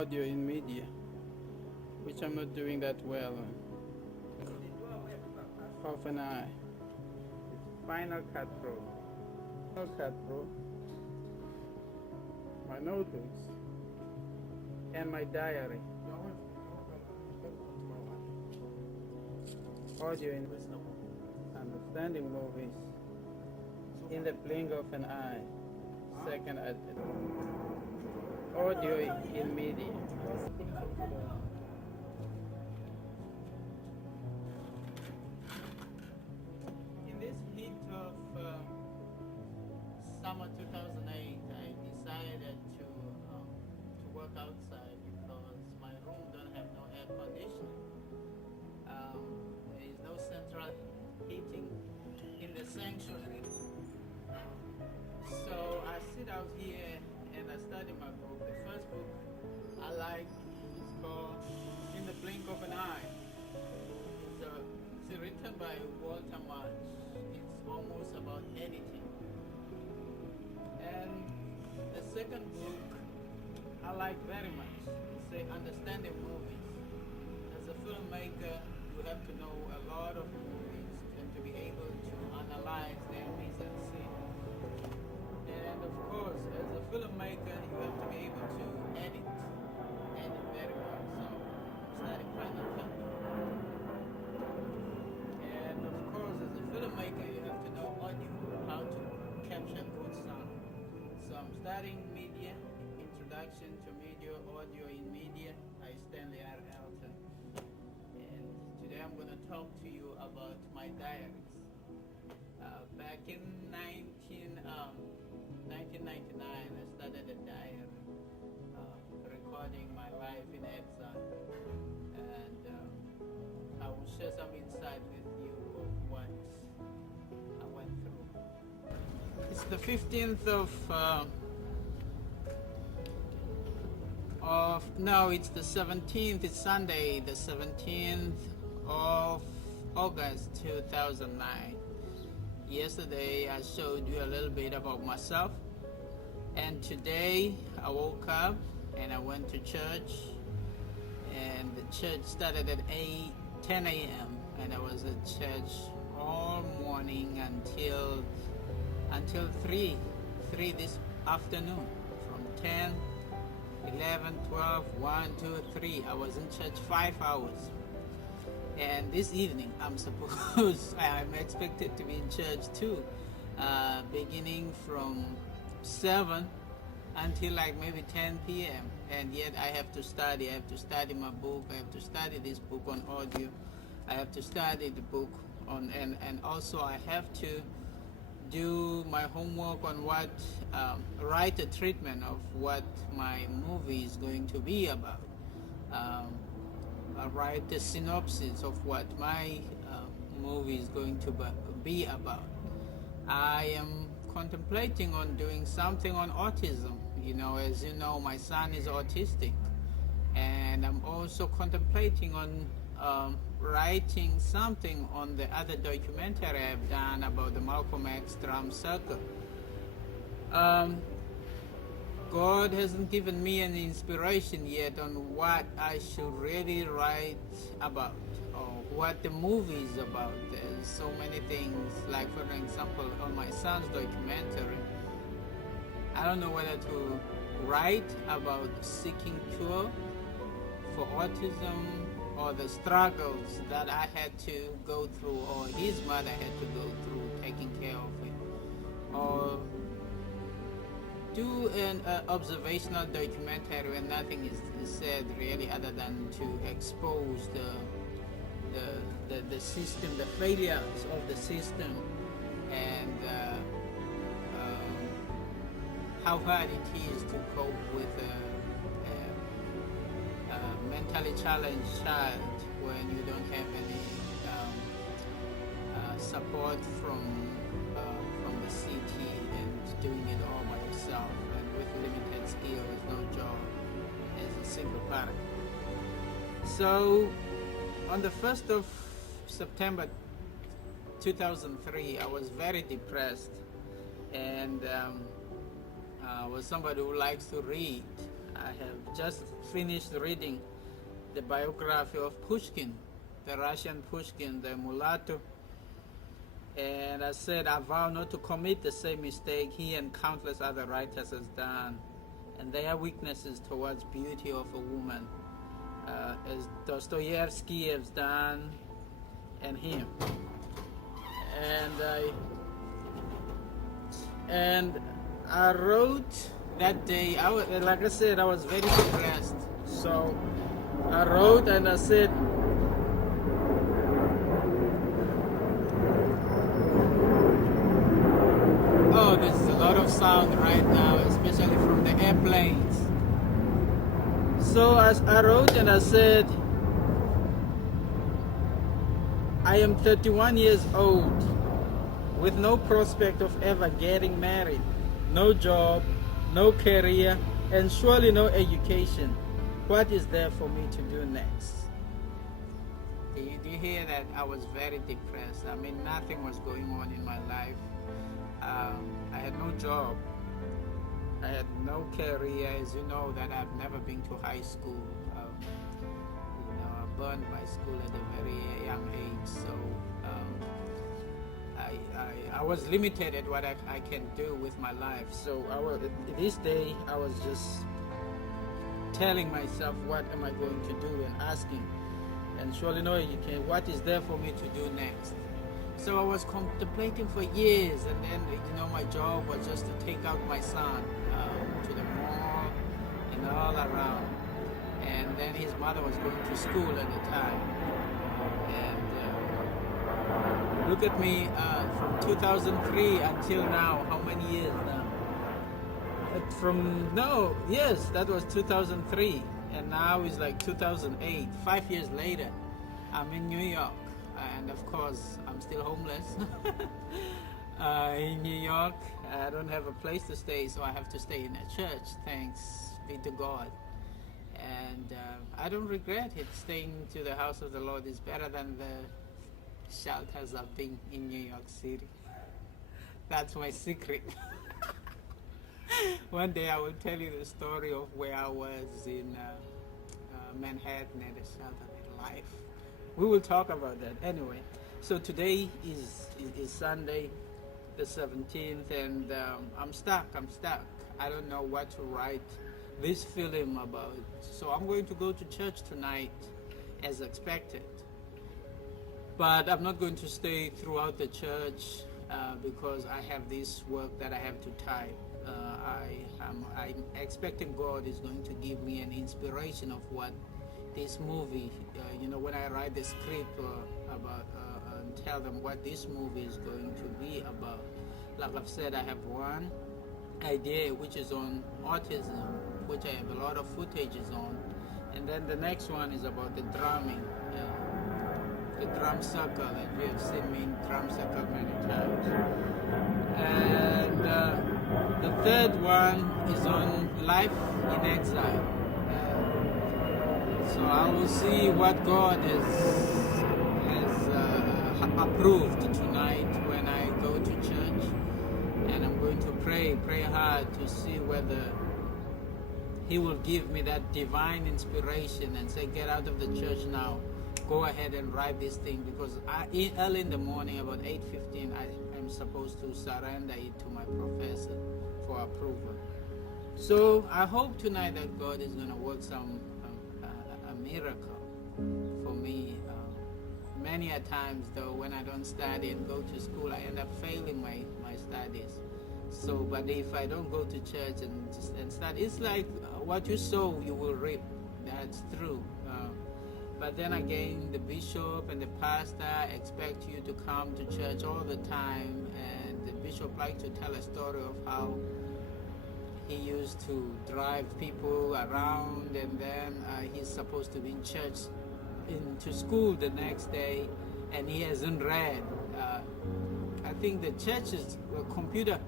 Audio in media, which I'm not doing that well. Half an eye. It's Final Cut Pro. Final Cut Pro. My notebooks and my diary. Audio in understanding movies in the blink of an eye. Second audio in media. In this heat of summer 2008, I decided to work outside because my room don't have no air conditioning. There is no central heating in the sanctuary. So I sit out here and I study my book. The first book I like is called In the Blink of an Eye. It's written by Walter March. It's almost about editing. And the second book I like very much. It's Understanding Movies. As a filmmaker, you have to know a lot of movies and to be able to analyze their mise-en-scene. And of course, as a filmmaker, you have to be able to edit very well. So, starting Final Cut. And of course, as a filmmaker, you have to know audio, how to capture good sound. So I'm studying media, introduction to media, audio in media. I Stanley R. Elton. And today I'm going to talk to you about my diaries. Back in 1999, I started a diary, recording my life in exile. And I will share some insight with you of what I went through. It's the 15th no, it's the 17th, it's Sunday, the 17th of August 2009. Yesterday I showed you a little bit about myself, and today I woke up and I went to church, and the church started at 10 a.m. and I was at church all morning until 3 this afternoon. From 10, 11, 12, 1, 2, 3. I was in church 5 hours. And this evening, I'm expected to be in church too, beginning from 7 until like maybe 10 p.m. And yet I have to study. I have to study my book. I have to study this book on audio. I have to study the book on, and also I have to do my homework on what, write a treatment of what my movie is going to be about. I write the synopsis of what my movie is going to be about. I am contemplating on doing something on autism. You know, as you know, my son is autistic, and I'm also contemplating on writing something on the other documentary I've done about the Malcolm X drum circle. God hasn't given me any inspiration yet on what I should really write about or what the movie is about. There's so many things, like for example on my son's documentary, I don't know whether to write about seeking cure for autism or the struggles that I had to go through, or his mother had to go through taking care of him, or do an observational documentary where nothing is said really other than to expose the system, the failures of the system, and how hard it is to cope with a mentally challenged child when you don't have any support from the city, and doing it all by yourself and with limited skills, no job, as a single parent. So on the 1st of September 2003, I was very depressed, and was somebody who likes to read. I have just finished reading the biography of Pushkin, the Russian Pushkin, the mulatto. And I said, I vow not to commit the same mistake he and countless other writers has done, and their weaknesses towards beauty of a woman, as Dostoevsky has done, and him. And I wrote that day. Like I said, I was very depressed. So I wrote and I said, oh, there's a lot of sound right now, especially from the airplanes. So as I wrote and I said, I am 31 years old with no prospect of ever getting married, no job, no career, and surely no education. What is there for me to do next? Do you hear that? I was very depressed. I mean, nothing was going on in my life. I had no job. I had no career. As you know, that I've never been to high school. I burned my school at a very young age. So I was limited at what I can do with my life. So this day I was just telling myself, what am I going to do, and asking, and surely no, you can. What is there for me to do next? So I was contemplating for years, and then my job was just to take out my son to the mall and all around. And then his mother was going to school at the time. And look at me, from 2003 until now. How many years now? Yes, that was 2003, and now it's like 2008. 5 years later, I'm in New York. And of course, I'm still homeless in New York. I don't have a place to stay, so I have to stay in a church. Thanks be to God. And I don't regret it. Staying to the house of the Lord is better than the shelters I've been in New York City. That's my secret. One day I will tell you the story of where I was in Manhattan at a shelter in life. We will talk about that anyway. So today is Sunday, the 17th, and I'm stuck. I don't know what to write this film about. So I'm going to go to church tonight as expected. But I'm not going to stay throughout the church because I have this work that I have to type. I'm expecting God is going to give me an inspiration of what this movie, when I write the script about and tell them what this movie is going to be about. Like I've said, I have one idea which is on autism, which I have a lot of footages on, and then the next one is about the drumming, the drum circle, and you have seen me in drum circle many times. And the third one is on life in exile. So I will see what God has approved tonight when I go to church, and I'm going to pray hard to see whether He will give me that divine inspiration and say, get out of the church now, go ahead and write this thing, because early in the morning, about 8:15, I'm supposed to surrender it to my professor for approval. So I hope tonight that God is going to work a miracle for me. Many a times though, when I don't study and go to school, I end up failing my studies. So, but if I don't go to church and study, it's like what you sow, you will reap. That's true. But then again, the bishop and the pastor expect you to come to church all the time, and the bishop likes to tell a story of how he used to drive people around, and then he's supposed to be in church, into school the next day, and he hasn't read. I think the churches were computer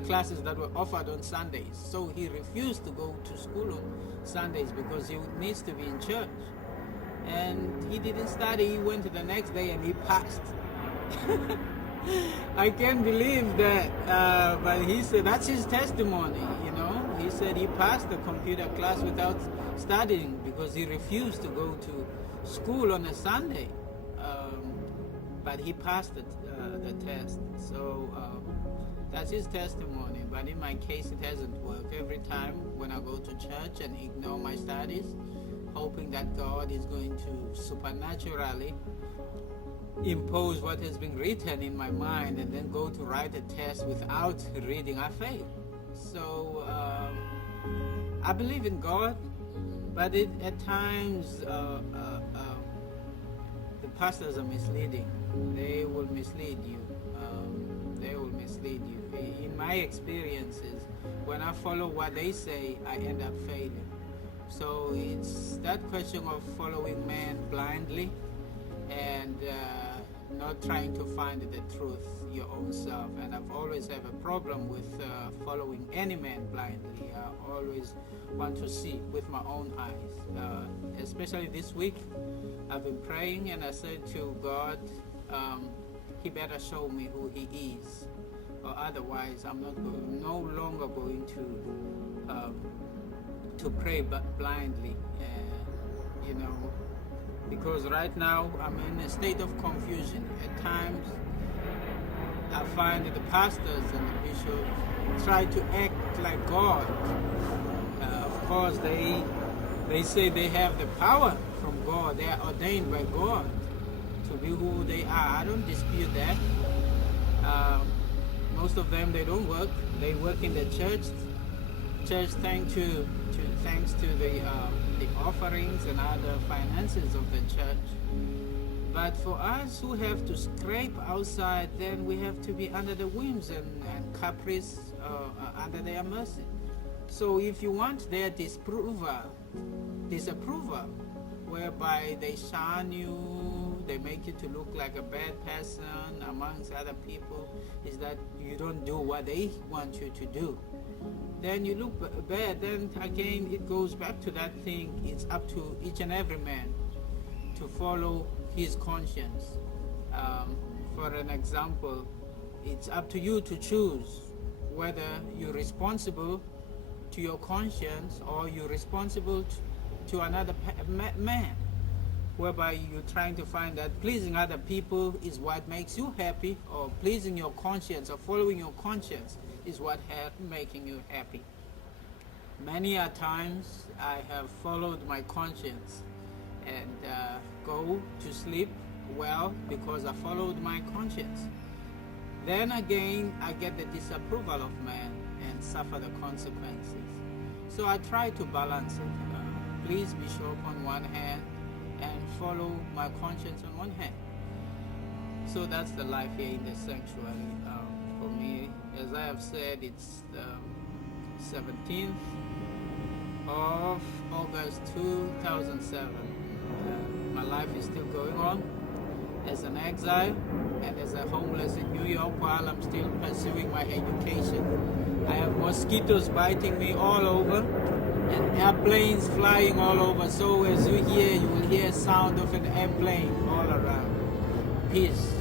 classes that were offered on Sundays, so he refused to go to school on Sundays because he needs to be in church. And he didn't study. He went to the next day and he passed. I can't believe that, but he said that's his testimony. he said he passed the computer class without studying because he refused to go to school on a Sunday. But he passed the test. So that's his testimony. But in my case, it hasn't worked. Every time when I go to church and ignore my studies, hoping that God is going to supernaturally impose what has been written in my mind and then go to write a test without reading, I fail. So I believe in God, but at times the pastors are misleading. They will mislead you. They will mislead you. In my experiences, when I follow what they say, I end up failing. So it's that question of following man blindly and not trying to find the truth your own self. And I've always have a problem with following any man blindly. I always want to see with my own eyes. Especially this week, I've been praying and I said to God, he better show me who he is, or otherwise I'm no longer going to pray blindly, because right now I'm in a state of confusion. At times I find that the pastors and the bishops try to act like God. Of course they say they have the power from God, they are ordained by God to be who they are. I don't dispute that. Most of them, they don't work. They work in the church thanks to the offerings and other finances of the church. But for us who have to scrape outside, then we have to be under the whims and caprice, under their mercy. So if you want their disapproval, whereby they shun you, they make you to look like a bad person amongst other people, is that you don't do what they want you to do, then you look bad. Then again it goes back to that thing. It's up to each and every man to follow his conscience. For an example, it's up to you to choose whether you're responsible to your conscience or you're responsible to another man, whereby you're trying to find that pleasing other people is what makes you happy, or pleasing your conscience or following your conscience is what making you happy. Many a times I have followed my conscience and go to sleep well because I followed my conscience. Then again I get the disapproval of man and suffer the consequences. So I try to balance it. Please Bishop on one hand and follow my conscience on one hand. So that's the life here in the sanctuary. For me, as I have said, it's the 17th of August 2007. My life is still going on as an exile and as a homeless in New York while I'm still pursuing my education. I have mosquitoes biting me all over and airplanes flying all over. So as you will hear sound of an airplane all around. Peace.